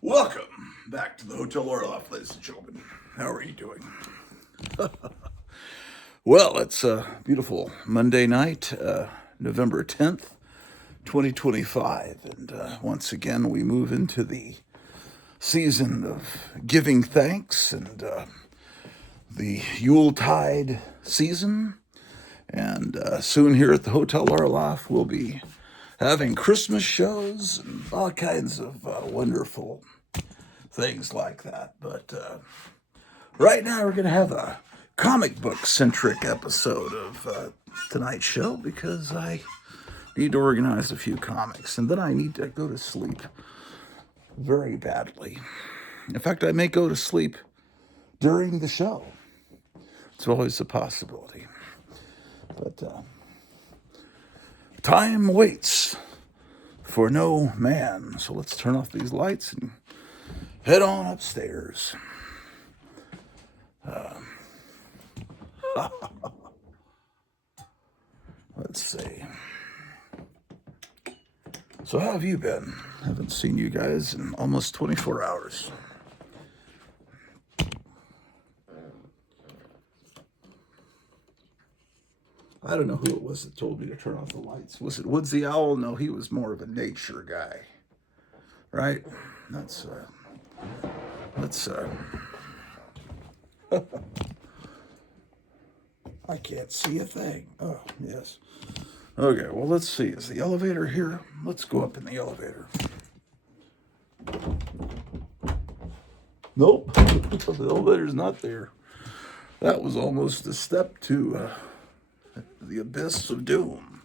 Welcome back to the Hotel Orloff, ladies and gentlemen. How are you doing? Well, it's a beautiful Monday night, November 10th, 2025. And once again, we move into the season of giving thanks and the Yuletide season. And soon here at the Hotel Orloff, we'll be having Christmas shows and all kinds of wonderful things like that. But right now, we're going to have a comic book centric episode of tonight's show because I need to organize a few comics and then I need to go to sleep very badly. In fact, I may go to sleep during the show. It's always a possibility. But time waits for no man. So let's turn off these lights and head on upstairs. Let's see. So how have you been? Haven't seen you guys in almost 24 hours. I don't know who it was that told me to turn off the lights. Was it Woods the Owl? No, he was more of a nature guy. Right? That's I can't see a thing. Oh, yes. Okay, well, let's see. Is the elevator here? Let's go up in the elevator. Nope. The elevator's not there. That was almost a step to the abyss of doom.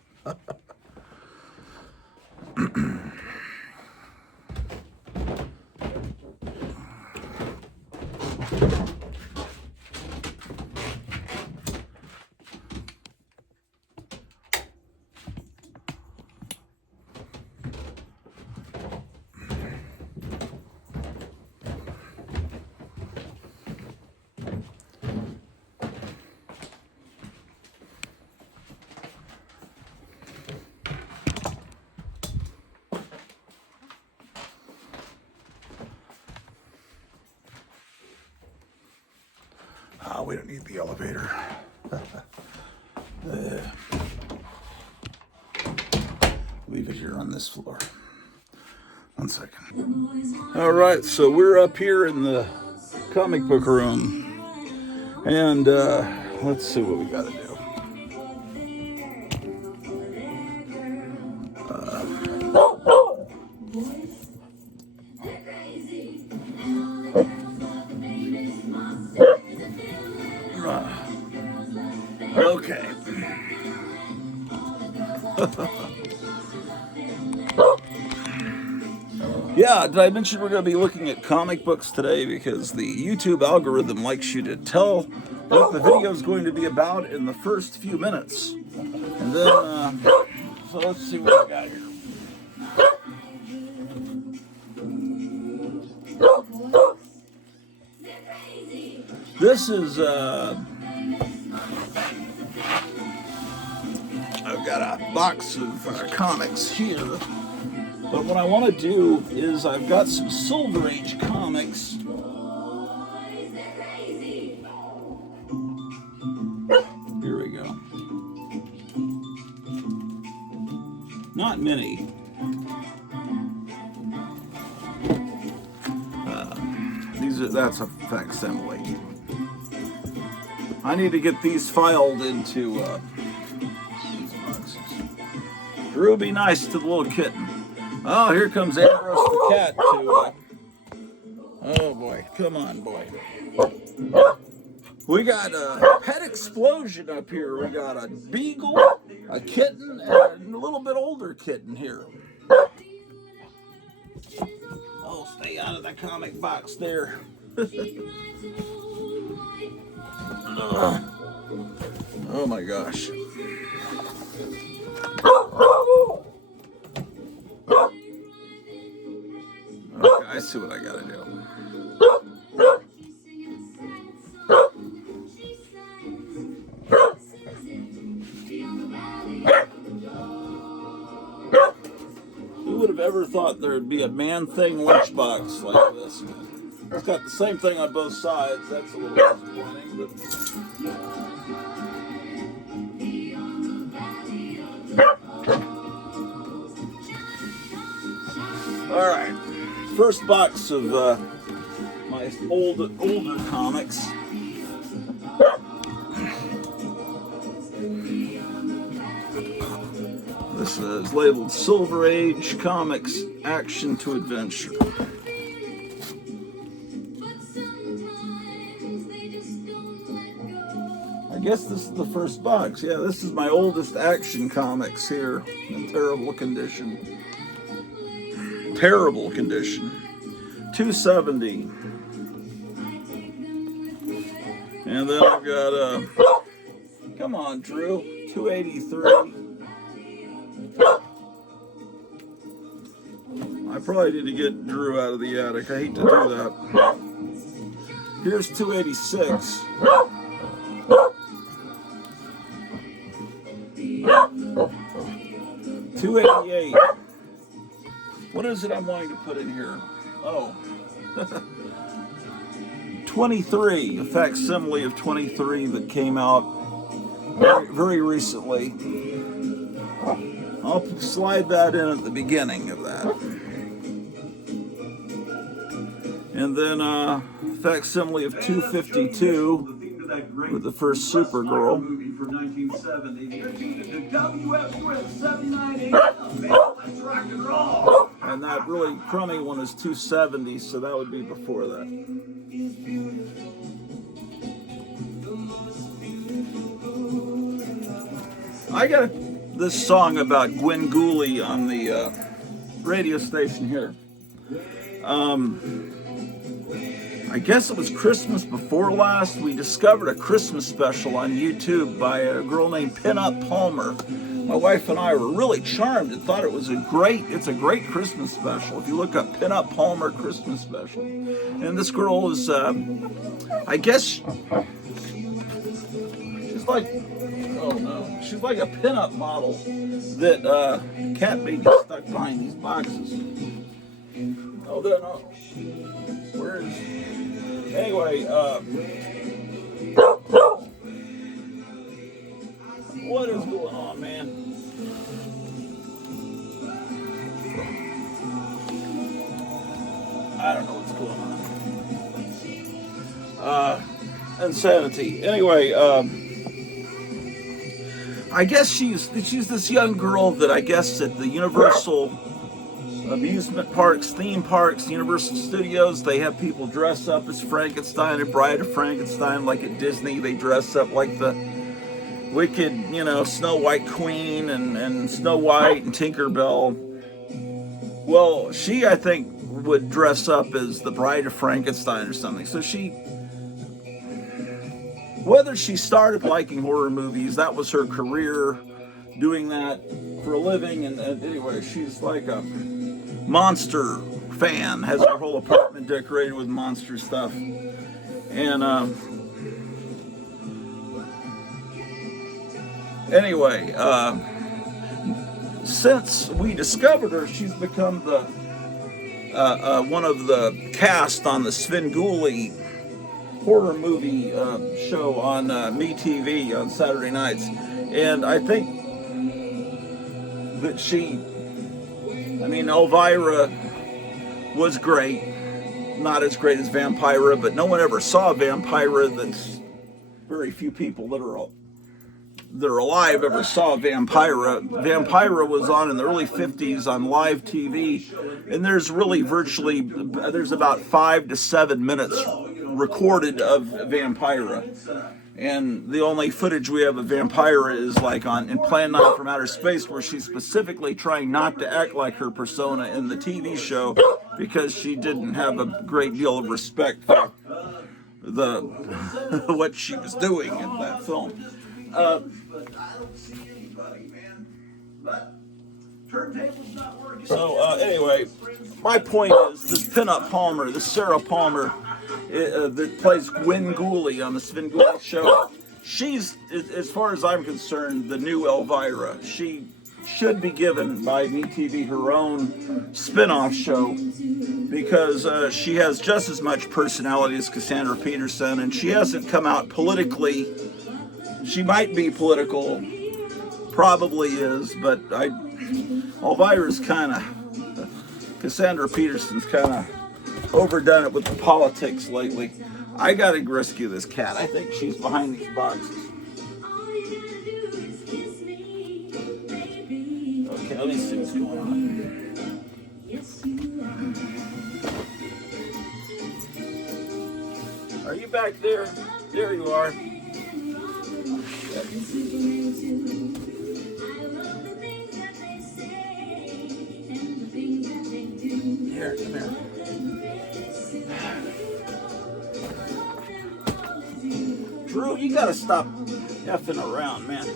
We don't need the elevator. Leave it here on this floor. 1 second. All right, so we're up here in the comic book room. And let's see what we got to do. Okay. Yeah, did I mention we're going to be looking at comic books today because the YouTube algorithm likes you to tell what the video is going to be about in the first few minutes. And then, so let's see what we got here. This is, I've got a box of comics here, but what I want to do is I've got some Silver Age comics. Here we go. Not many. That's a facsimile. I need to get these filed into these boxes. Drew, be nice to the little kitten. Oh, here comes Ambrose the cat to oh boy, come on, boy. We got a pet explosion up here. We got a beagle, a kitten, and a little bit older kitten here. Oh, stay out of the comic box there. Oh my gosh. Okay, I see what I gotta do. Who would have ever thought there'd be a Man-Thing lunchbox like this. It's got the same thing on both sides. That's a little disappointing. All right, first box of my older comics. This is labeled Silver Age Comics Action to Adventure. I guess this is the first box. Yeah, this is my oldest Action comics here in terrible condition. Terrible condition. 270. And then I've got come on, Drew, 283. I probably need to get Drew out of the attic. I hate to do that. Here's 286. 288. What is it I'm wanting to put in here? Oh. 23, a facsimile of 23 that came out very recently. I'll slide that in at the beginning of that. And then facsimile of 252 with the first Supergirl. And that really crummy one is 270, so that would be before that. I got this song about Gwen Gooley on the radio station here. I guess it was Christmas before last. We discovered a Christmas special on YouTube by a girl named Pinup Palmer. My wife and I were really charmed and thought it's a great Christmas special. If you look up Pinup Palmer Christmas special. And this girl is, I guess, she's like, oh no, she's like a pinup model that can't be stuck behind these boxes. Oh, there, no. Where is, anyway, what is going on, man? I don't know what's going on. Insanity. Anyway, I guess she's this young girl that I guess at the Universal amusement parks, theme parks, Universal Studios, they have people dress up as Frankenstein and Bride of Frankenstein. Like at Disney, they dress up like the wicked, Snow White Queen and Snow White and Tinkerbell. Well, she, I think, would dress up as the Bride of Frankenstein or something. So whether she started liking horror movies, that was her career, doing that for a living, and anyway, she's like a monster fan, has her whole apartment decorated with monster stuff. And anyway, since we discovered her, she's become the one of the cast on the Svengoolie horror movie show on MeTV on Saturday nights. And I think that Elvira was great. Not as great as Vampira, but no one ever saw Vampira. That's very few people that are alive ever saw Vampira. Vampira was on in the early 50s on live TV, and there's about 5 to 7 minutes recorded of Vampira. And the only footage we have of Vampira is like in Plan 9 from Outer Space, where she's specifically trying not to act like her persona in the TV show because she didn't have a great deal of respect for what she was doing in that film. Anyway, my point is this Pinup Palmer, this Sarah Palmer, that plays Gwen Gooley on the Svengoolie show. She's, as far as I'm concerned, the new Elvira. She should be given by MeTV her own spin-off show, because she has just as much personality as Cassandra Peterson, and she hasn't come out politically. She might be political, probably is, but Elvira's kind of, Cassandra Peterson's kind of overdone it with the politics lately. I gotta rescue this cat. I think she's behind these boxes. Okay, let me see what's going on. Are you back there? There you are. Here, come here. Drew, you gotta stop effing around, man.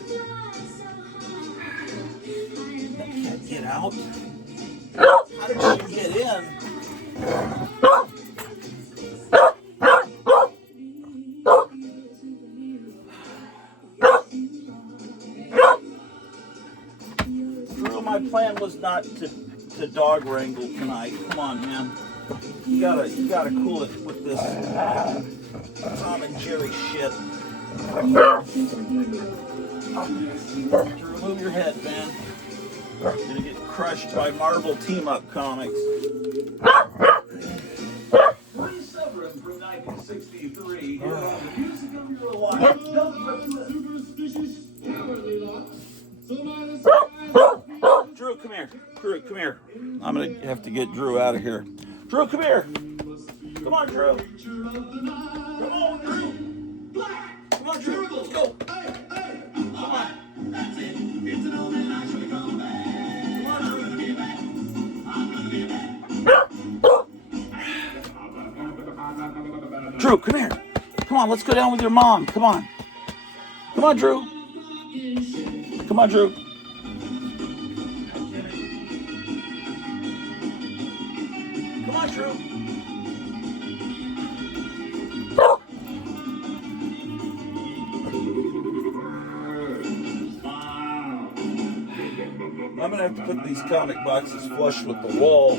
That can't get out. How did she get in? Drew, my plan was not to dog wrangle tonight. Come on, man. You gotta cool it with this Tom and Jerry shit. Drew, move your head, man. You're gonna get crushed by Marvel team-up comics. 27 from 1963. Here on the music of your life. Drew, come here. Drew, come here. I'm gonna have to get Drew out of here. Drew, come here. Come on, Drew. Come on, Drew. Come on, Drew. Let's go. Come on. That's it. It's an old man. I should come back. Come on, Drew. I'm gonna be back. Drew, come here. Come on, let's go down with your mom. Come on. Come on, Drew. Come on, Drew. Come on, Drew. I'm gonna have to put these comic boxes flush with the wall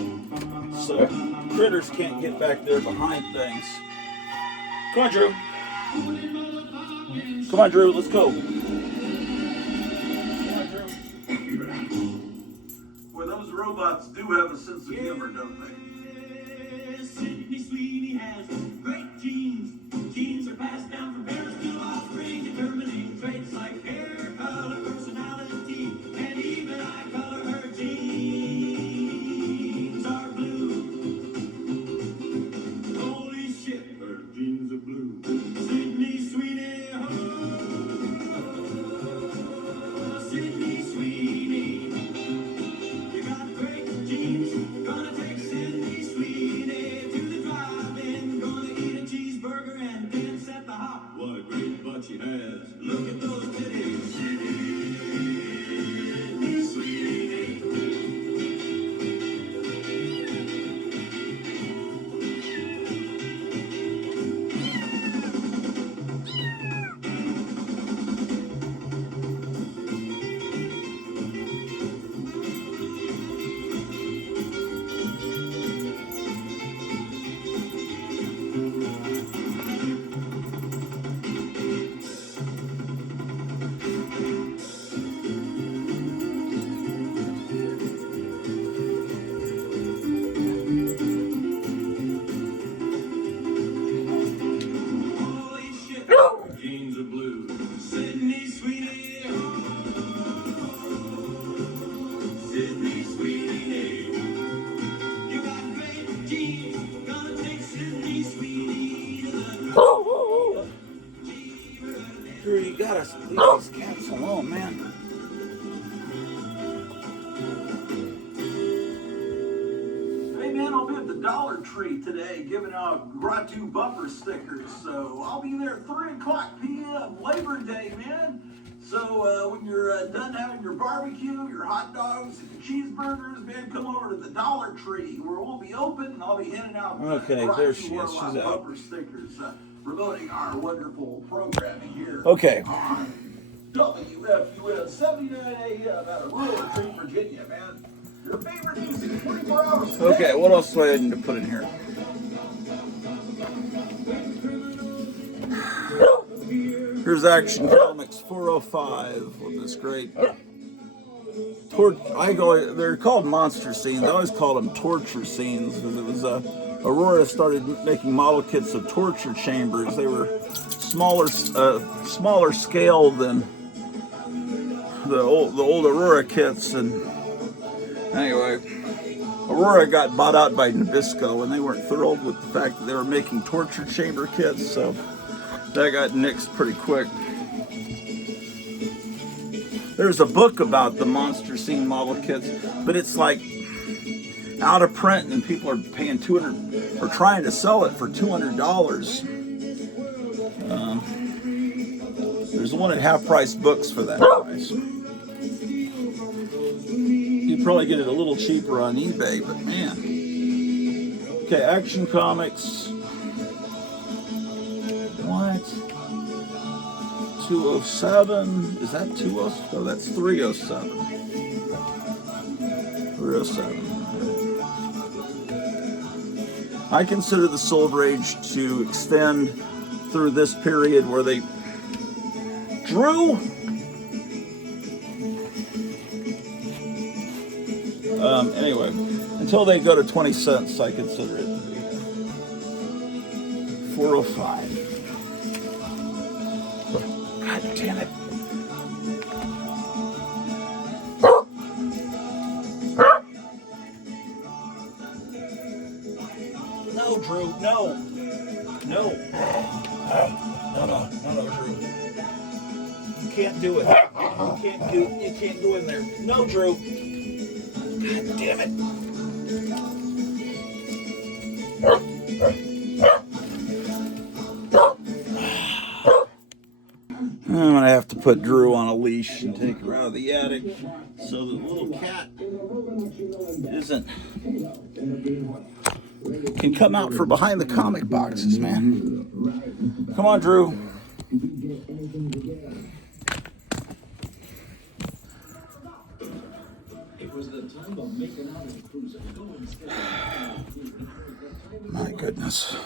so critters can't get back there behind things. Come on, Drew. Come on, Drew. Let's go. Come on, Drew. Boy, those robots do have a sense of humor, don't they? Sydney Sweeney has great genes. Genes are passed down from parents to offspring, determining traits like hair color, personality, and even eye color. Her genes are blue. Holy shit, her genes are blue. Sydney Sweeney, oh, Sydney Sweeney, you got great genes. Gonna take Sydney Sweeney to the drive-in. Gonna eat a cheeseburger and dance at the hop. What a great butt she has. Look at those titties. Sydney Sweeney. Holy shit, her jeans are blue. Sydney Sweeney, oh, Sydney Sweeney. You got great genes. Gonna take Sydney Sweeney to the Drew, you gotta leave these cats alone, man. Hey, man, I'll be at the Dollar Tree today giving out Grottu bumper stickers. So I'll be there at 3 o'clock p.m. Labor Day, man. So when you're done having your barbecue, your hot dogs, and your cheeseburgers, man, come over to the Dollar Tree where we'll be open and I'll be handing out there she is. She's out. bumper stickers, promoting our wonderful programming here. Okay. On WFUN 79 AM out of rural Retreat, Virginia, man. Your favorite music 24 hours. Okay, what else do I need to put in here? Here's Action Comics 405 with this great they're called monster scenes. I always called them torture scenes because it was Aurora started making model kits of torture chambers. They were smaller scale than the old Aurora kits. And anyway, Aurora got bought out by Nabisco, and they weren't thrilled with the fact that they were making torture chamber kits, so that got nixed pretty quick. There's a book about the monster scene model kits, but it's like out of print, and people are paying $200 or trying to sell it for $200. There's one at half price books for that price. You'd probably get it a little cheaper on eBay, but man. Okay, Action Comics. What? 207. Is that 207? Oh, that's 307. 307. I consider the Silver Age to extend through this period where they drew. Anyway, until they go to 20 cents, I consider it to be 405. God damn it. No, Drew, no. No. No, Drew. You can't do it. You can't go in there. No, Drew. God damn it. I'm going to have to put Drew on a leash and take her out of the attic so the little cat can come out from behind the comic boxes, man. Come on, Drew. My goodness.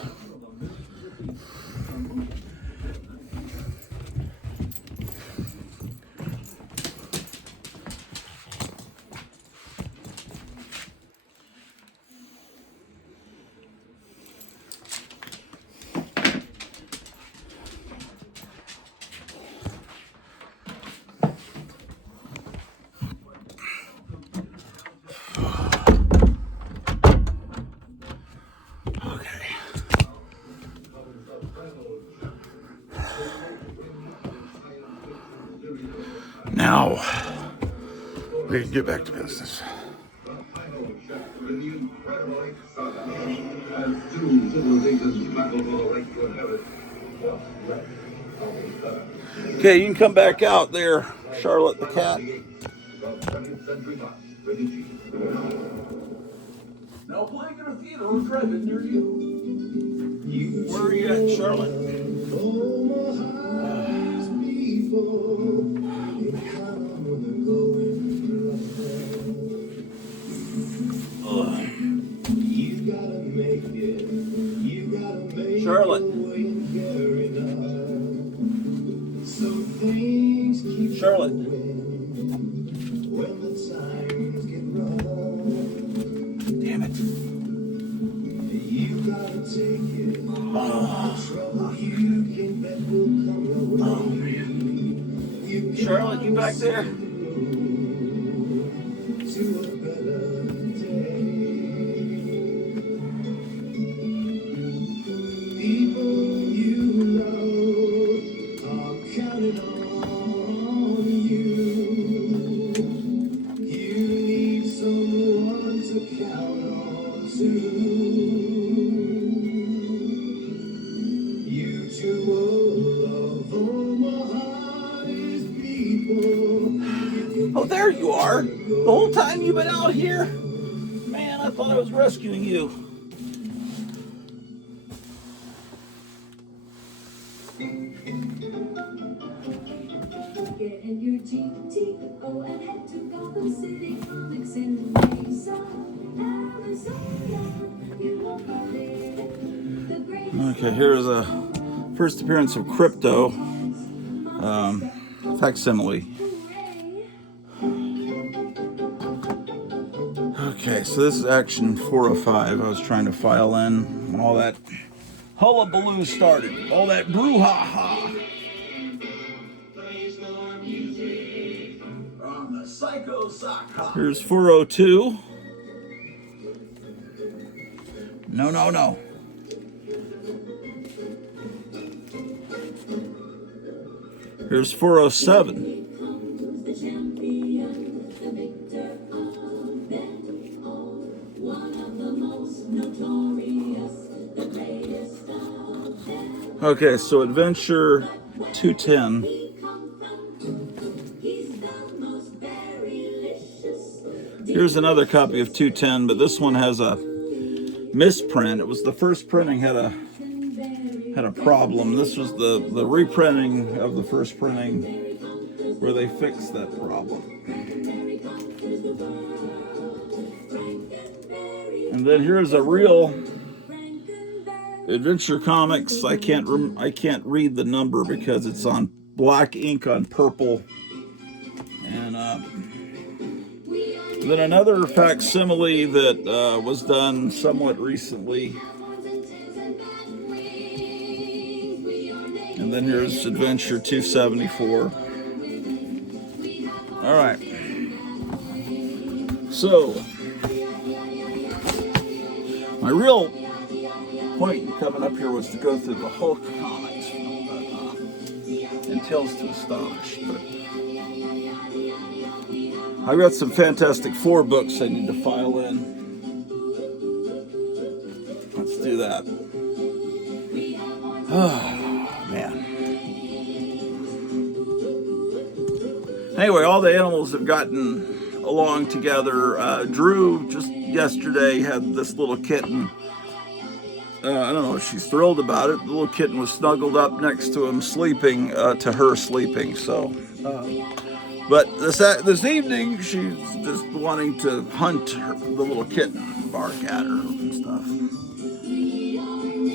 Now, we can get back to business. Okay, you can come back out there, Charlotte the cat. Now playing in a theater or drive-in near you. Where are you at, Charlotte? Charlotte. Charlotte. Damn it. Oh, man. Charlotte, you back there? Oh, there you are. The whole time you've been out here? Man, I thought I was rescuing you. Okay, here's a first appearance of Crypto, facsimile. Okay, so this is action 405. I was trying to file in when all that hullabaloo started, all that brouhaha. Here's 402. No. Here's 407. Okay, so Adventure 210. Here's another copy of 210, but this one has a misprint. It was the first printing had a problem. This was the reprinting of the first printing where they fixed that problem. And then here's a real Adventure Comics. I can't read the number because it's on black ink on purple. And then another facsimile that was done somewhat recently. And then here's Adventure 274. All right. So, my real point in coming up here was to go through the Hulk comics, and Tales to Astonish. But I've got some Fantastic Four books I need to file in. Let's do that. Oh, man. Anyway, all the animals have gotten along together. Drew just yesterday had this little kitten. I don't know if she's thrilled about it. The little kitten was snuggled up next to him, sleeping, to her sleeping. So, but this evening, she's just wanting to hunt the little kitten, bark at her and stuff.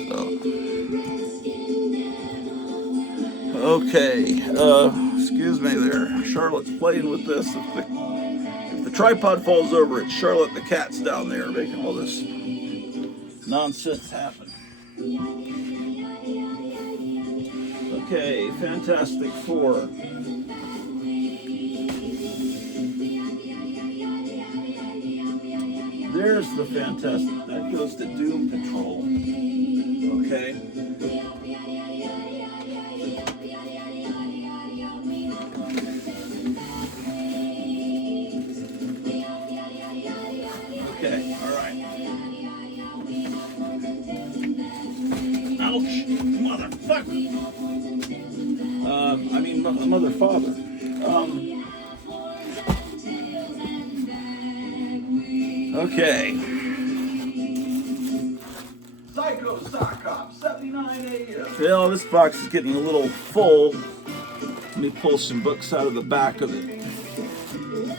So, okay, excuse me there. Charlotte's playing with this. If the tripod falls over, it's Charlotte the cat's down there making all this nonsense happen. Okay, Fantastic Four. There's the Fantastic. That goes to Doom Patrol. Okay. Okay, all right. Ouch, motherfucker. Mother, father. Okay. Psycho Sock Cop, 79 AM. Well, this box is getting a little full. Let me pull some books out of the back of it.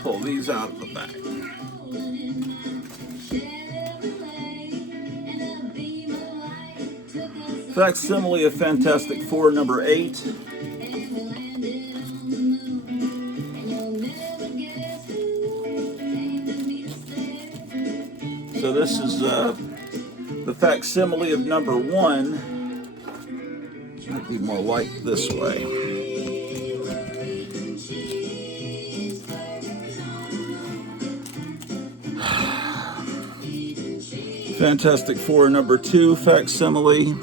Pull these out of the back. Facsimile of Fantastic Four, number 8. So this is the facsimile of number 1. Might be more light this way. Fantastic Four, number 2, facsimile.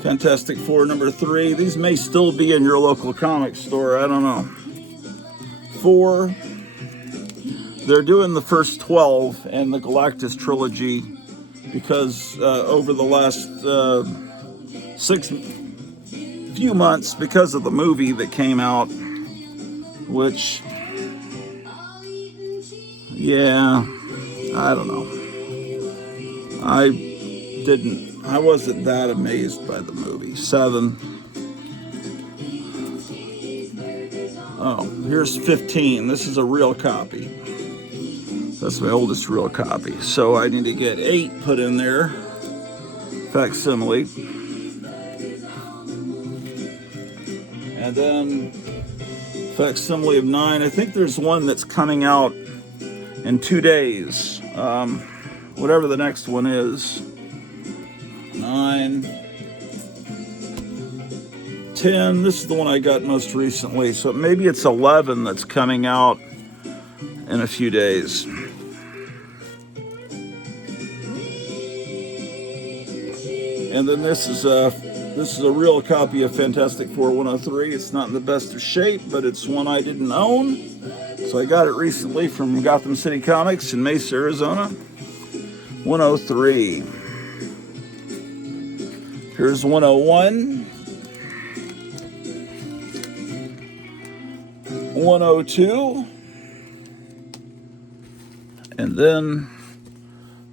Fantastic Four, number 3. These may still be in your local comic store. I don't know. 4. They're doing the first 12 and the Galactus trilogy because over the last few months, because of the movie that came out, which, yeah, I don't know. I didn't I wasn't that amazed by the movie. 7. Oh, here's 15. This is a real copy. That's my oldest real copy. So I need to get 8 put in there. Facsimile. And then facsimile of 9. I think there's one that's coming out in 2 days. Whatever the next one is. 9. 10. This is the one I got most recently. So maybe it's 11 that's coming out in a few days. And then this is a real copy of Fantastic Four 103. It's not in the best of shape, but it's one I didn't own. So I got it recently from Gotham City Comics in Mesa, Arizona. 103. Here's 101. 102. And then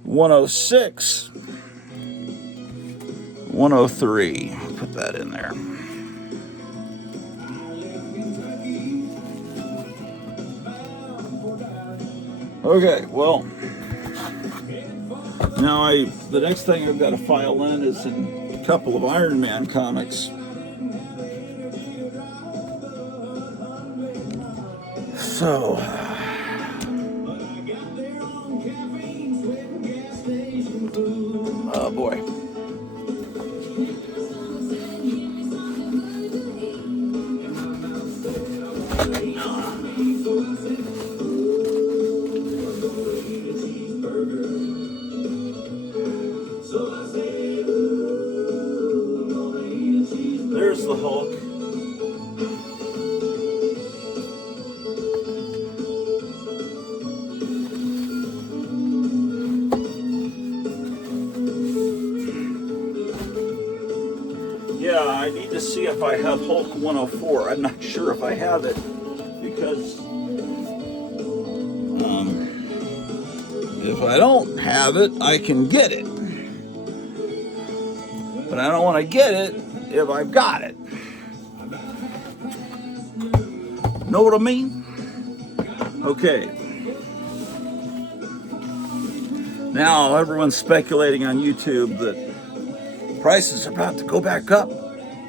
106. 103. Put that in there. Okay, well, now the next thing I've got to file in is a couple of Iron Man comics. So, oh boy. There's the Hulk. Yeah, I need to see if I have Hulk 104. I'm not sure if I have it because if I don't have it, I can get it. But I don't want to get it if I've got it. Know what I mean? Okay. Now everyone's speculating on YouTube that prices are about to go back up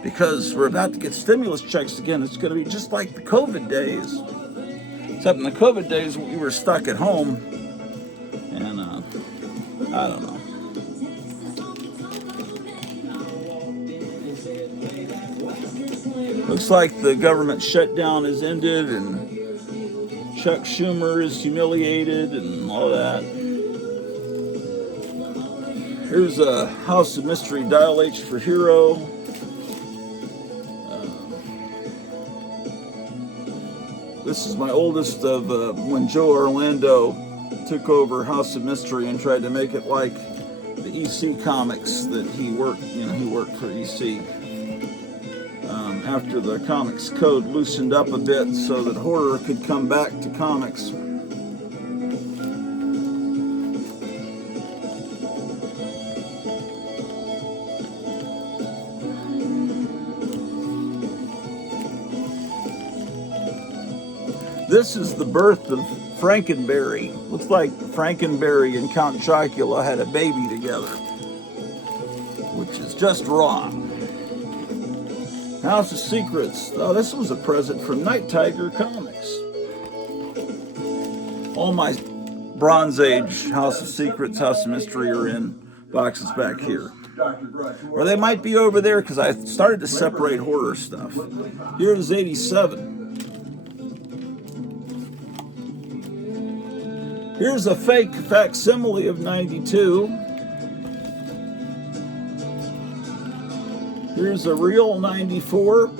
because we're about to get stimulus checks again. It's going to be just like the COVID days. Except in the COVID days, we were stuck at home. And I don't know. Looks like the government shutdown has ended and Chuck Schumer is humiliated and all that. Here's a House of Mystery, Dial H for Hero. This is my oldest of when Joe Orlando took over House of Mystery and tried to make it like the EC comics that he worked. He worked for EC. After the comics code loosened up a bit so that horror could come back to comics. This is the birth of Frankenberry. Looks like Frankenberry and Count Chocula had a baby together, which is just wrong. House of Secrets. Oh, this was a present from Night Tiger Comics. All my Bronze Age House of Secrets, House of Mystery are in boxes back here. Or they might be over there because I started to separate horror stuff. Here's 87. Here's a fake facsimile of 92. Here's a real 94.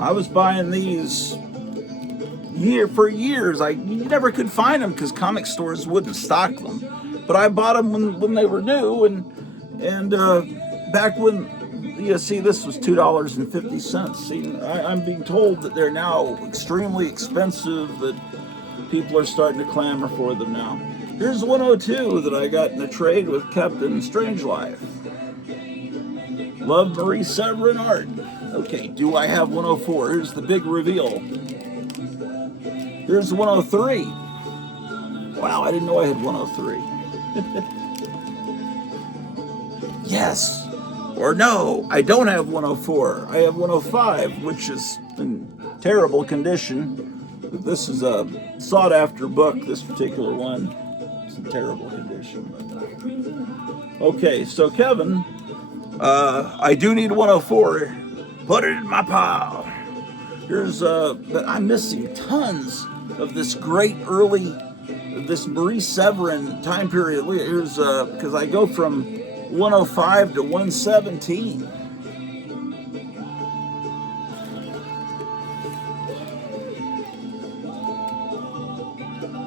I was buying these for years. You never could find them because comic stores wouldn't stock them. But I bought them when they were new, and back when. Yeah, see, this was $2.50. See, I'm being told that they're now extremely expensive, that People are starting to clamor for them now. Here's 102 that I got in a trade with Captain Strangelove. Love, Marie Severin art. Okay, do I have 104? Here's the big reveal. Here's 103. Wow, I didn't know I had 103. Yes. Or no, I don't have 104. I have 105, which is in terrible condition. This is a sought-after book, this particular one. It's in terrible condition. Okay, so Kevin, I do need 104. Put it in my pile. Here's, I'm missing tons of this great early, this Marie Severin time period. Here's, because I go from 105 to 117.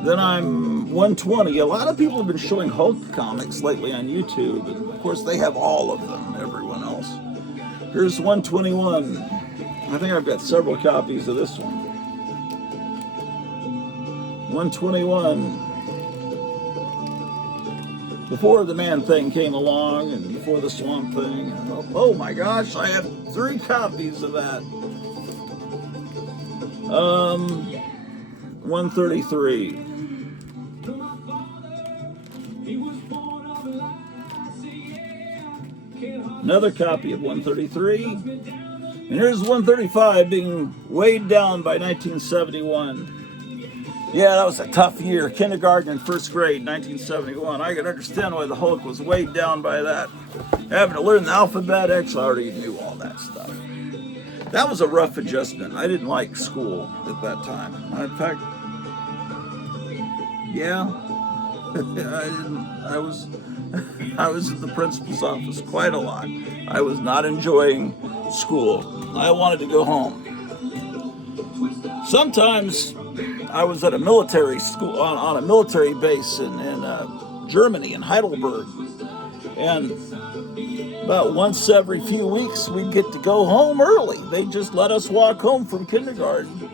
Then I'm 120. A lot of people have been showing Hulk comics lately on YouTube, and of course they have all of them, everyone else. Here's 121. I think I've got several copies of this one. 121. Before the Man-Thing came along, and before the Swamp Thing. Oh my gosh, I have 3 copies of that. 133. Another copy of 133. And here's 135 being weighed down by 1971. Yeah, that was a tough year. Kindergarten and first grade, 1971. I can understand why the Hulk was weighed down by that. Having to learn the alphabet, actually I already knew all that stuff. That was a rough adjustment. I didn't like school at that time. In fact, yeah, I was at the principal's office quite a lot. I was not enjoying school. I wanted to go home. Sometimes I was at a military school, on a military base in Germany, in Heidelberg. And about once every few weeks, we'd get to go home early. They just let us walk home from kindergarten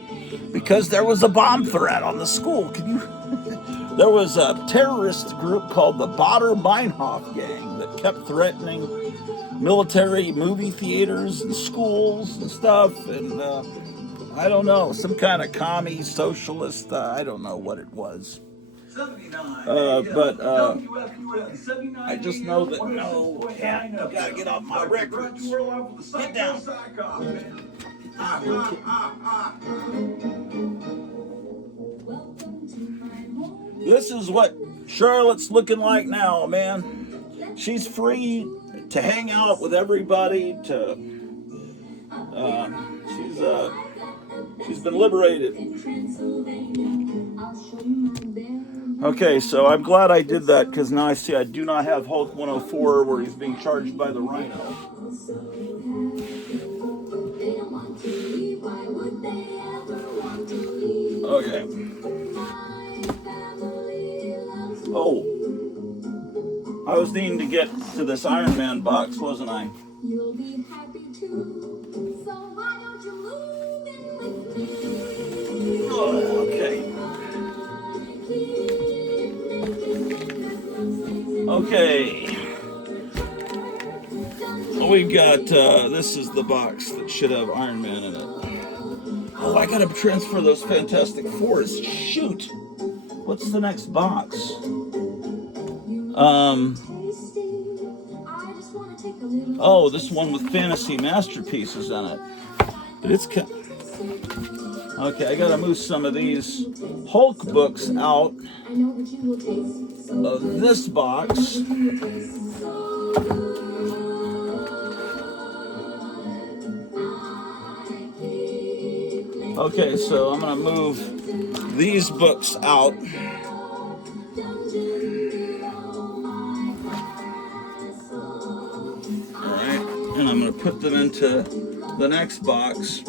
because there was a bomb threat on the school. There was a terrorist group called the Bader-Meinhof gang that kept threatening military movie theaters and schools and stuff. And I don't know, some kind of commie socialist, I don't know what it was. But I just know that, no, I gotta get off my records. Get down. This is what Charlotte's looking like now, man. She's free to hang out with everybody, she's been liberated. Okay, so I'm glad I did that because now I see I do not have Hulk 104 where he's being charged by the Rhino. Okay. Oh, I was needing to get to this Iron Man box, wasn't I? You'll be happy too. So why don't you move in with me? Oh, okay. Okay. We've got, this is the box that should have Iron Man in it. Oh, I gotta transfer those Fantastic Fours. Shoot! What's the next box? Oh, this one with Fantasy Masterpieces in it. But it's... Okay, I gotta move some of these Hulk books out of this box. Okay, so I'm gonna move these books out. Alright, and I'm gonna put them into the next box,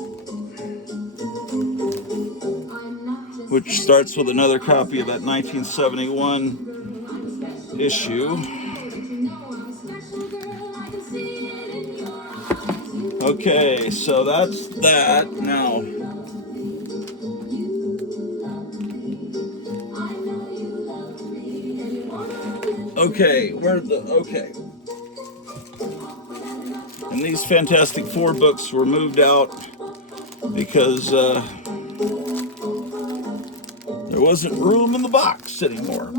which starts with another copy of that 1971 issue. Okay, so that's that. Now, Okay, okay. And these Fantastic Four books were moved out because there wasn't room in the box anymore.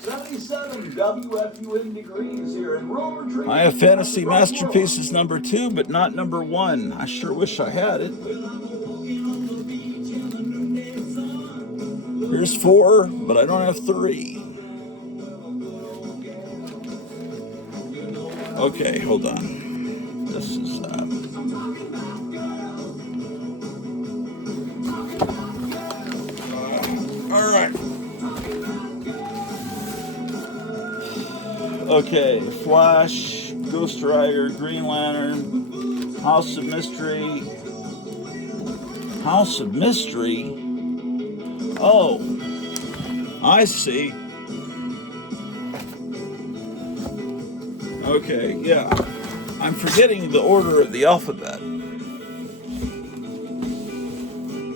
77 WFUN degrees here in Rover. I have Fantasy Masterpieces #2, but not #1. I sure wish I had it. Here's 4, but I don't have 3. Okay, hold on. This is all right. Okay, Flash, Ghost Rider, Green Lantern, House of Mystery. House of Mystery? Oh, I see. Okay, yeah. I'm forgetting the order of the alphabet.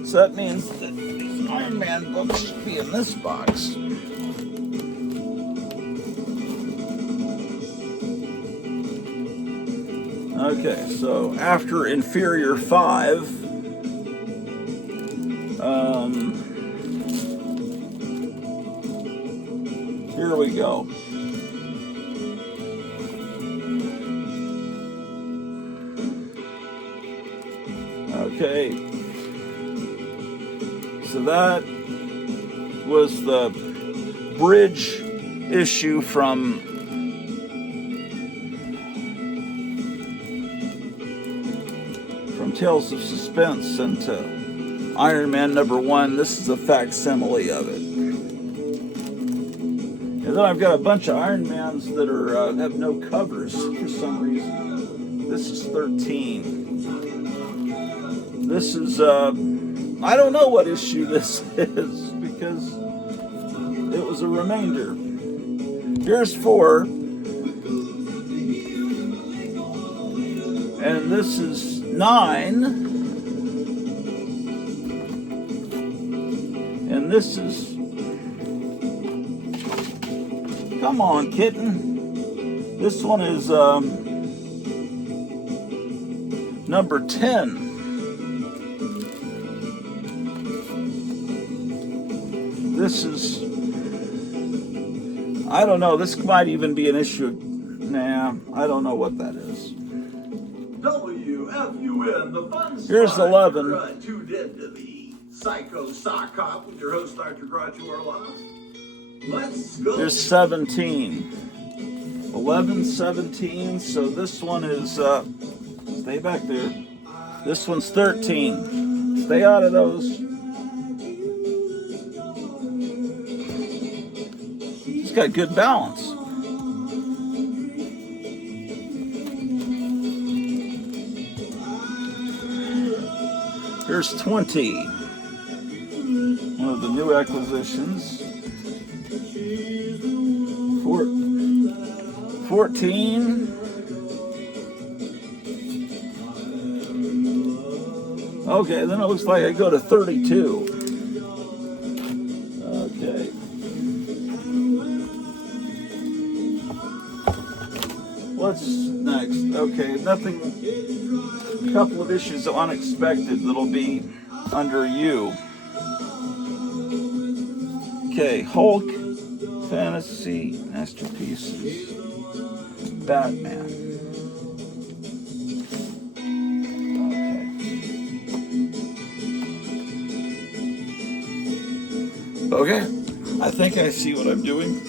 So that means that these Iron Man books should be in this box. Okay, so after Inferior 5, here we go. Okay, so that was the bridge issue from Tales of Suspense into Iron Man #1. This is a facsimile of it. And then I've got a bunch of Iron Mans that are have no covers for some reason. This is 13. This is I don't know what issue this is because it was a remainder. Here's 4. And this is 9. And this is... Come on, kitten. This one is number 10. This is... I don't know. This might even be an issue. Nah, I don't know what that is. WFUN, the fun. Here's 11. Tuned into the Psycho Sock Hop with your host, Dr. Grottu Orloff. Let's go. There's 17. 11, 17. So this one is, stay back there. This one's 13. Stay out of those. It's got good balance. Here's 20, one of the new acquisitions. 14. Okay, then it looks like I go to 32. Okay. What's next? Okay, nothing. A couple of issues unexpected that'll be under you. Okay, Hulk, Fantasy Masterpieces, Batman. Okay, I think I see what I'm doing.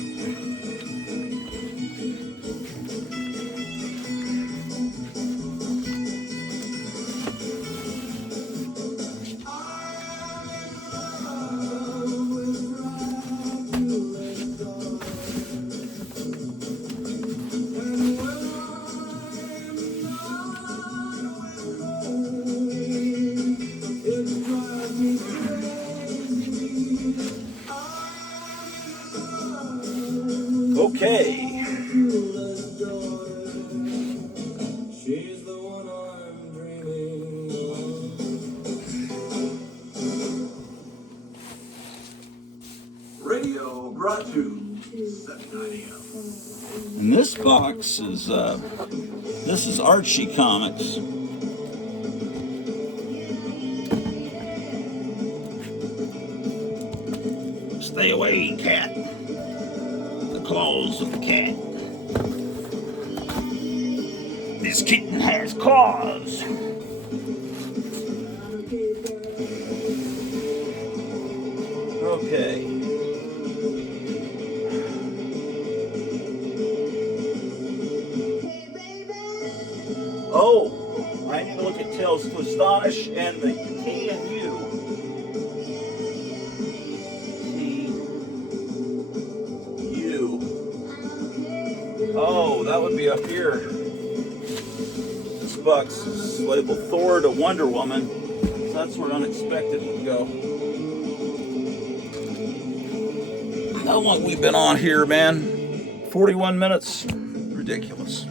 Okay. Radio Grottu 790. And this box is, this is Archie Comics. Stay away, cat. The claws of the cat. This kitten has claws. Okay. Oh, I need to look at Tales to Astonish and the T and U. Oh, that would be up here. This box is labeled Thor to Wonder Woman. So that's where Unexpected would go. How long we've been on here, man? 41 minutes? Ridiculous.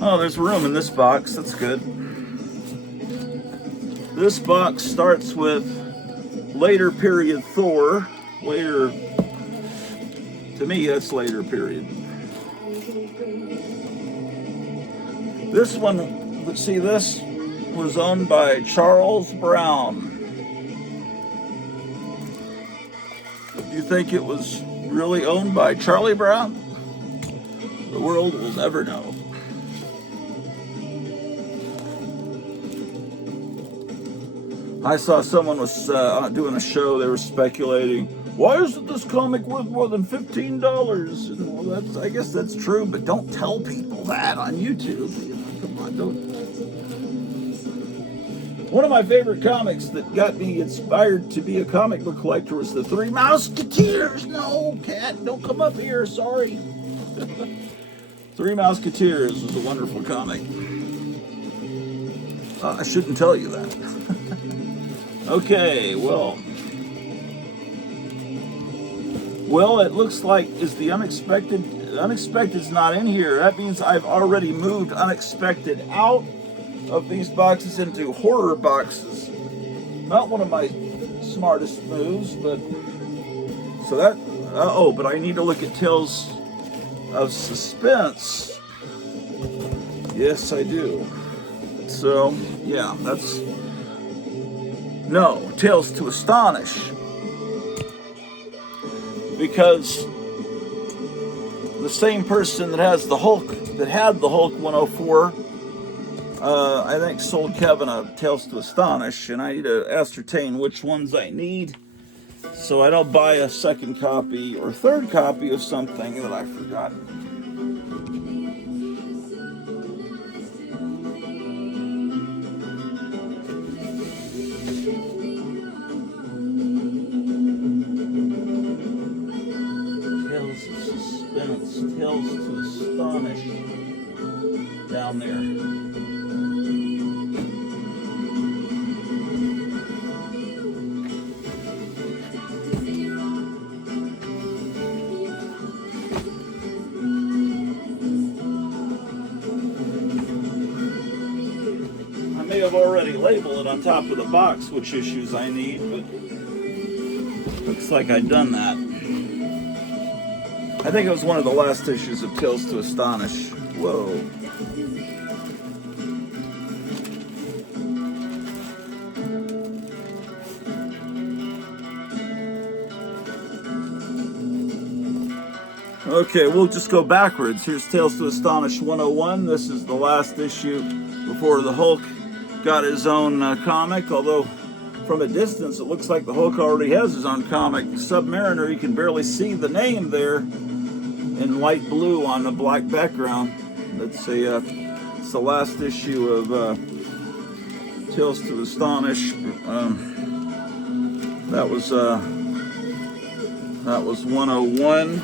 Oh, there's room in this box. That's good. This box starts with later period Thor. Later, to me, that's later period. This one, let's see, this was owned by Charles Brown. Do you think it was really owned by Charlie Brown? The world will never know. I saw someone was doing a show, they were speculating, why isn't this comic worth more than $15? And, well, I guess that's true, but don't tell people that on YouTube. You know, come on, don't. One of my favorite comics that got me inspired to be a comic book collector was The Three Mouseketeers. No, cat, don't come up here, sorry. Three Mouseketeers was a wonderful comic. I shouldn't tell you that. Okay, well, it looks like is the Unexpected's not in here. That means I've already moved Unexpected out of these boxes into horror boxes. Not one of my smartest moves, but so that but I need to look at Tales of Suspense. Yes, I do. So, yeah, that's no, Tales to Astonish. Because the same person that has the Hulk, that had the Hulk 104, I think sold Kevin a Tales to Astonish, and I need to ascertain which ones I need so I don't buy a second copy or third copy of something that I've forgotten. Tales to Astonish down there. I may have already labeled it on top of the box which issues I need, but looks like I'd done that. I think it was one of the last issues of Tales to Astonish. Whoa. Okay, we'll just go backwards. Here's Tales to Astonish 101. This is the last issue before the Hulk got his own comic, although from a distance it looks like the Hulk already has his own comic. Submariner, you can barely see the name there in light blue on the black background. It's the last issue of Tales to Astonish. That was 101.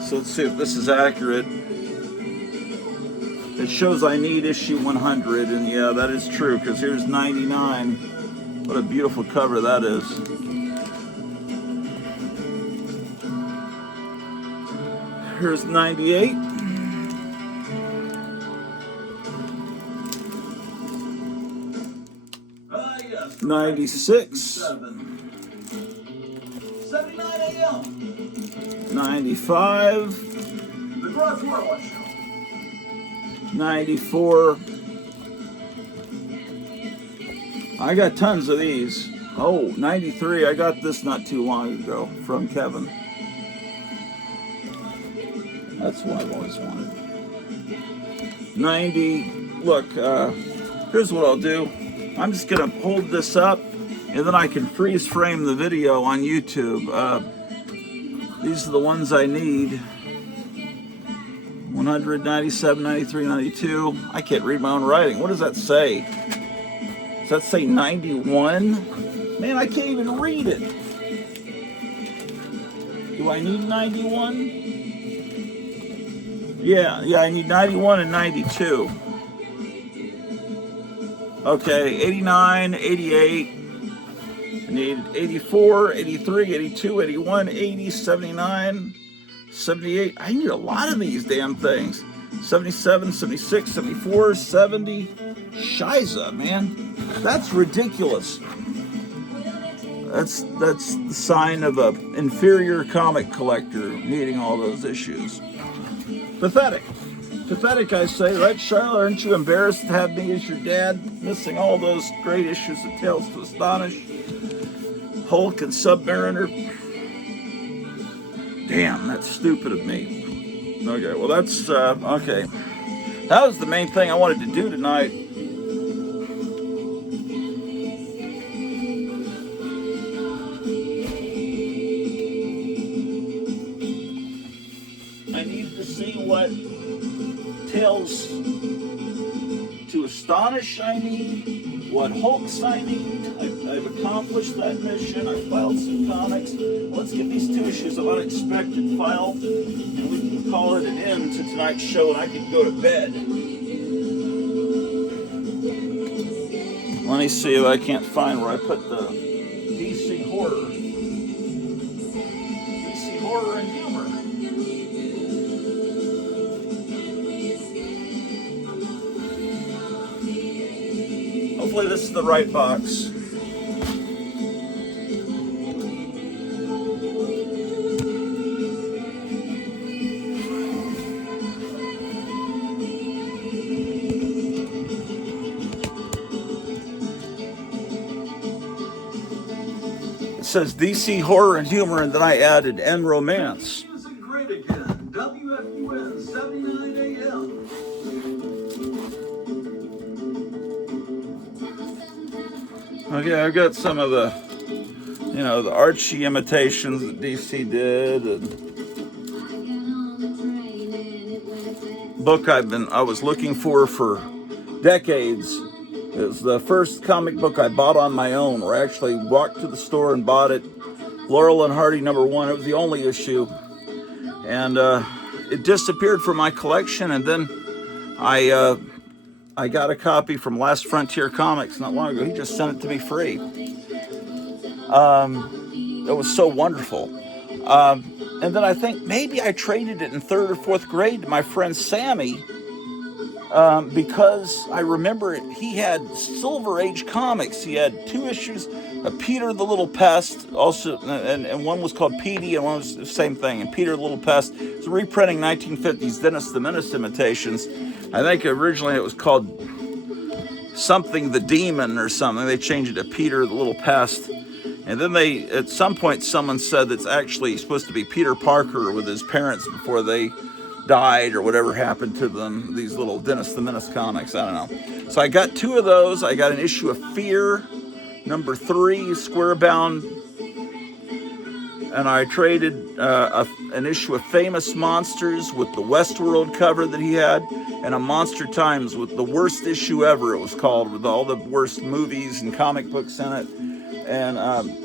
So let's see if this is accurate. It shows I need issue 100, and yeah, that is true, because here's 99. What a beautiful cover that is. Here's 98. 96, 79 a.m. 95, The Grottu Orloff Show. 94. I got tons of these. Oh, 93. I got this not too long ago from Kevin. That's what I've always wanted. 90. Look, here's what I'll do. I'm just going to hold this up, and then I can freeze frame the video on YouTube. These are the ones I need. 100, 97, 93, 92. I can't read my own writing. What does that say? Does that say 91? Man, I can't even read it. Do I need 91? Yeah, I need 91 and 92. Okay, 89, 88. I need 84, 83, 82, 81, 80, 79, 78. I need a lot of these damn things. 77, 76, 74, 70. Shiza, man. That's ridiculous. That's the sign of an inferior comic collector needing all those issues. Pathetic. Pathetic, I say, right, Charlotte? Aren't you embarrassed to have me as your dad, missing all those great issues of Tales to Astonish, Hulk and Submariner? Damn, that's stupid of me. Okay, well, that's, okay. That was the main thing I wanted to do tonight. I need to see what Tales to Astonish I need, what Hulks I need. I've accomplished that mission. I filed some comics. Let's get these 2 issues of Unexpected filed, and we can call it an end to tonight's show, and I can go to bed. Let me see if I can't find where I put the DC Horror. DC Horror and Humor. Hopefully this is the right box. It says DC Horror and Humor, and then I added and Romance. Music great again. WFUN 79 a.m. Okay, I've got some of the, the Archie imitations that DC did, and book I was looking for decades. It was the first comic book I bought on my own, where I actually walked to the store and bought it. Laurel and Hardy #1. It was the only issue, and it disappeared from my collection. And then I got a copy from Last Frontier Comics not long ago. He just sent it to me free. It was so wonderful. And then I think maybe I traded it in 3rd or 4th grade to my friend Sammy, because I remember he had Silver Age comics. He had 2 issues of Peter the Little Pest, also, and one was called Petey, and one was the same thing. And Peter the Little Pest, it's a reprinting 1950s Dennis the Menace imitations. I think originally it was called something the Demon or something. They changed it to Peter the Little Pest. And then at some point, someone said it's actually supposed to be Peter Parker with his parents before they died or whatever happened to them, these little Dennis the Menace comics. I don't know. So I got 2 of those. I got an issue of Fear, #3, square bound. And I traded an issue of Famous Monsters with the Westworld cover that he had, and a Monster Times with the worst issue ever, it was called, with all the worst movies and comic books in it, and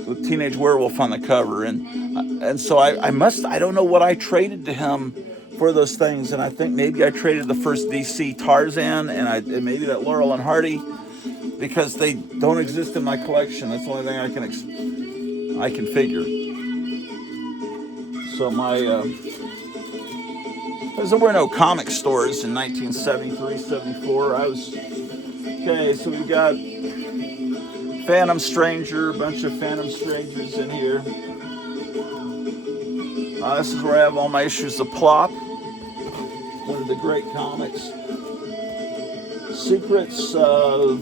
with Teenage Werewolf on the cover. And so I don't know what I traded to him for those things, and I think maybe I traded the first DC Tarzan and maybe that Laurel and Hardy, because they don't exist in my collection. That's the only thing I can figure. So because there were no comic stores in 1973, 74. Okay, so we've got Phantom Stranger, a bunch of Phantom Strangers in here. This is where I have all my issues of Plop, one of the great comics. Secrets of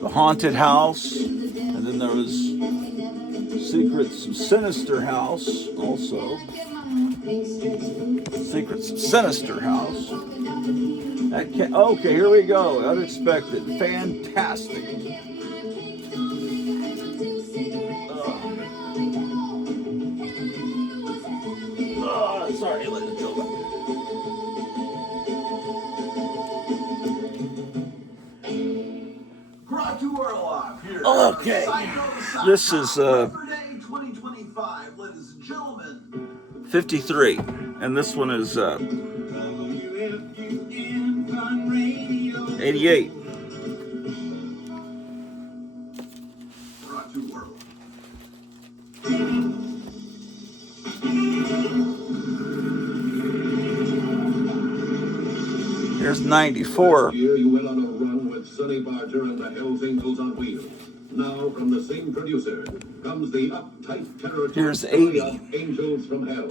the Haunted House, and then there was Secrets of Sinister House also. Secrets of Sinister House. Okay, here we go. Unexpected. Fantastic. Sorry, ladies and gentlemen. Grottu Orloff here. Okay. This is 2025, ladies and gentlemen. 53. And this one is 88. Grottu Orloff. Here's 94. Here you went on a run with Sonny Barger and the Hells Angels on Wheels. Now, from the same producer, comes the uptight terror. Here's 80. Of Angels from Hell.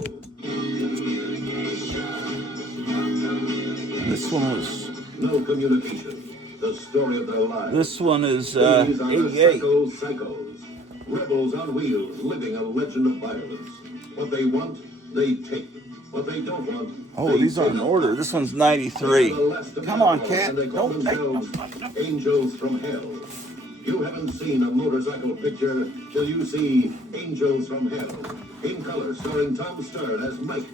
This one was. No communication. The story of their lives. This one is These are the 88. psychos. Rebels on wheels, living a legend of violence. What they want, they take. What they don't want. Oh, these are in order. This one's 93. Come on, cat. Don't make Angels from Hell. You haven't seen a motorcycle picture till you see Angels from Hell. In color, starring Tom Stern as Mike.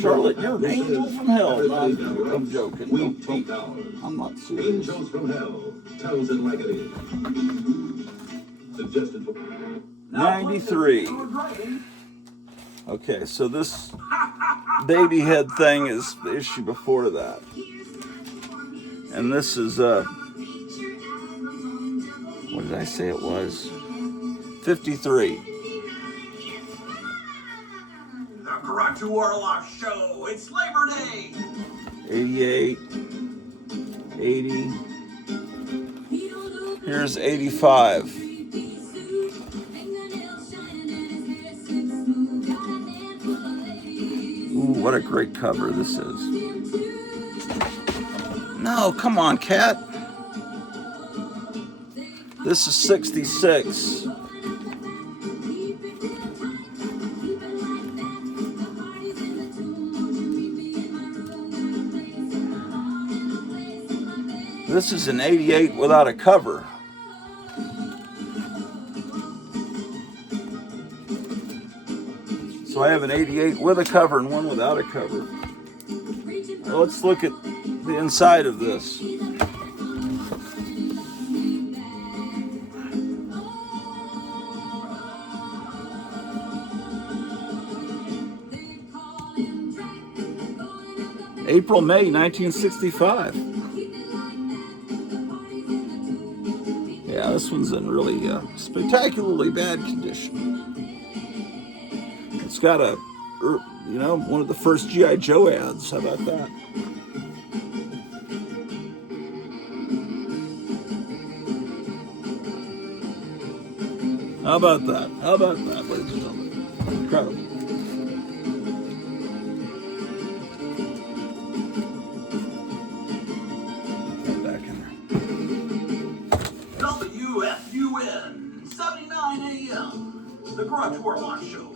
Charlotte, you're an angel from hell. Everybody's No, got I'm rights. joking. We Don't- take ours. I'm not serious. Angels from Hell tells it like it is. Suggested for 93. Okay, so this baby head thing is the issue before that. And this is, what did I say it was? 53. The Grottu Orloff Show. It's Labor Day. 88. 80. Here's 85. Ooh, what a great cover this is. No, come on, cat. This is 66. This is an 88 without a cover. So I have an 88 with a cover and one without a cover. Now let's look at the inside of this. April, May 1965. Yeah, this one's in really spectacularly bad condition. It's got a, one of the first G.I. Joe ads. How about that? How about that? How about that, ladies and gentlemen? Incredible. Back in there. WFUN 79 AM. The Grottu Orloff Show.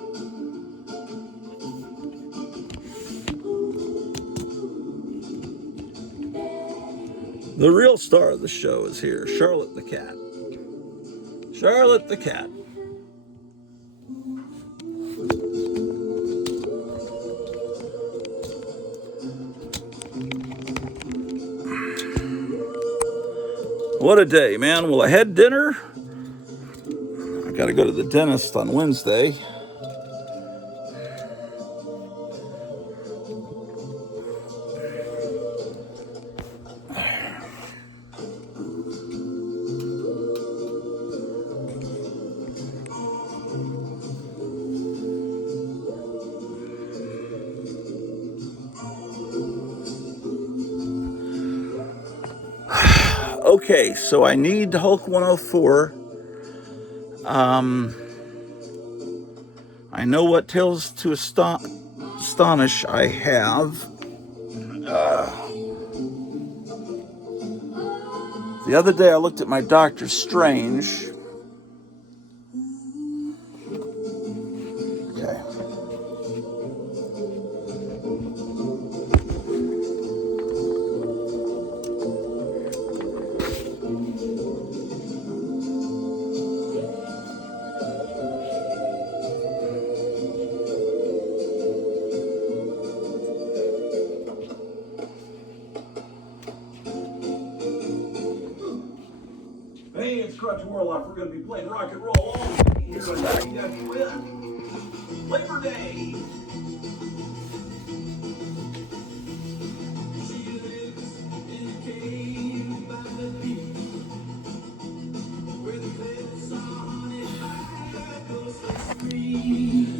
The real star of the show is here, Charlotte the cat. Charlotte the cat. What a day, man. Well, I had dinner. I got to go to the dentist on Wednesday. Okay, so I need Hulk 104. I know what Tales to Astonish I have. The other day I looked at my Doctor Strange. Okay. Hey, it's Grottu Orloff. We're going to be playing rock and roll all day here on WWN. Labor Day.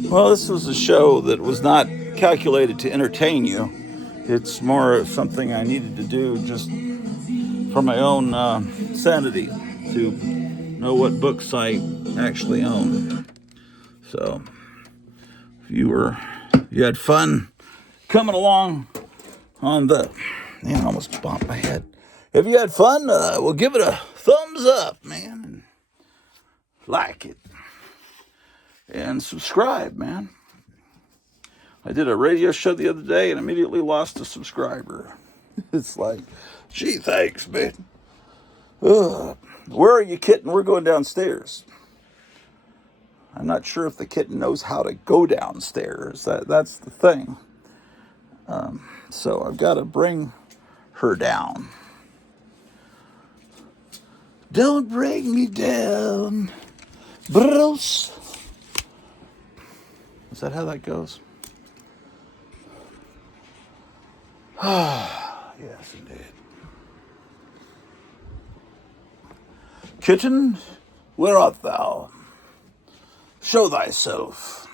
Well, this was a show that was not calculated to entertain you. It's more of something I needed to do just for my own sanity, to know what books I actually own. So, if you had fun coming along on the, I almost bumped my head. If you had fun, we'll give it a thumbs up, man, and like it, and subscribe, man. I did a radio show the other day and immediately lost a subscriber. It's like, gee, thanks, man. Where are you, kitten? We're going downstairs. I'm not sure if the kitten knows how to go downstairs. That's the thing. So I've got to bring her down. Don't bring me down, Bruce. Is that how that goes? Yes, indeed. Kitten, where art thou? Show thyself.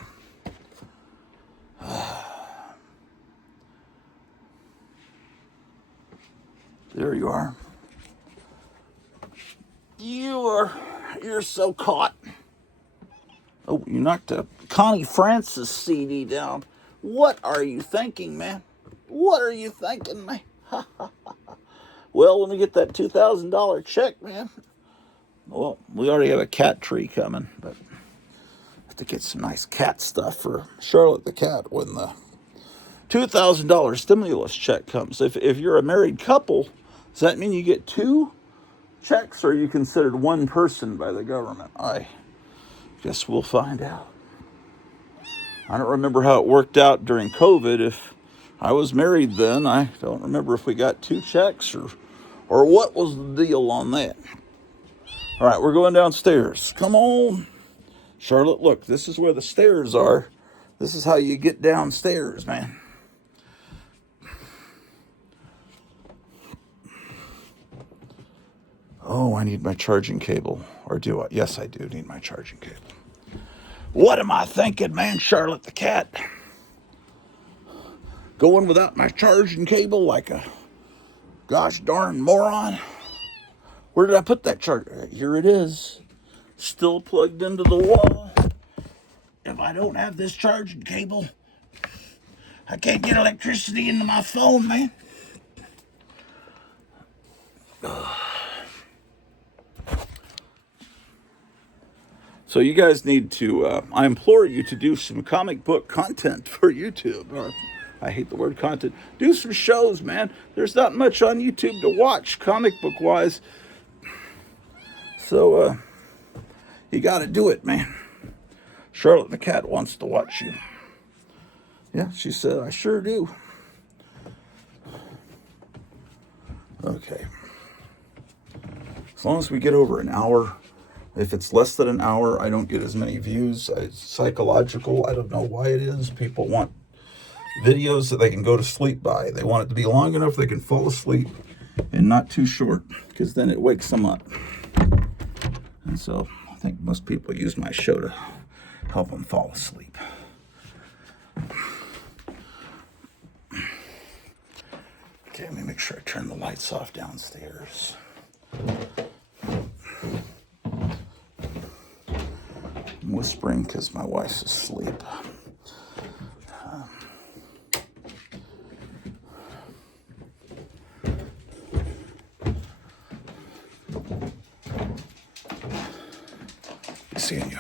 There you are. You're so caught. Oh, you knocked a Connie Francis CD down. What are you thinking, man? What are you thinking, man? Well, when we get that $2,000 check, man. Well, we already have a cat tree coming, but I have to get some nice cat stuff for Charlotte the cat when the $2,000 stimulus check comes. If you're a married couple, does that mean you get two checks, or are you considered one person by the government? I guess we'll find out. I don't remember how it worked out during COVID. If I was married then, I don't remember if we got two checks or what was the deal on that. All right, we're going downstairs. Come on. Charlotte, look, this is where the stairs are. This is how you get downstairs, man. Oh, I need my charging cable. Or do I? Yes, I do need my charging cable. What am I thinking, man, Charlotte the cat? Going without my charging cable like a gosh darn moron. Where did I put that charger? Here it is. Still plugged into the wall. If I don't have this charging cable, I can't get electricity into my phone, man. So you guys need to, I implore you to do some comic book content for YouTube. I hate the word content. Do some shows, man. There's not much on YouTube to watch comic book wise. So you got to do it, man. Charlotte the cat wants to watch you. Yeah, she said, I sure do. Okay. As long as we get over an hour. If it's less than an hour, I don't get as many views. It's psychological. I don't know why it is. People want videos that they can go to sleep by. They want it to be long enough they can fall asleep and not too short, because then it wakes them up. And so I think most people use my show to help them fall asleep. Okay, let me make sure I turn the lights off downstairs. I'm whispering because my wife's asleep. Seeing you.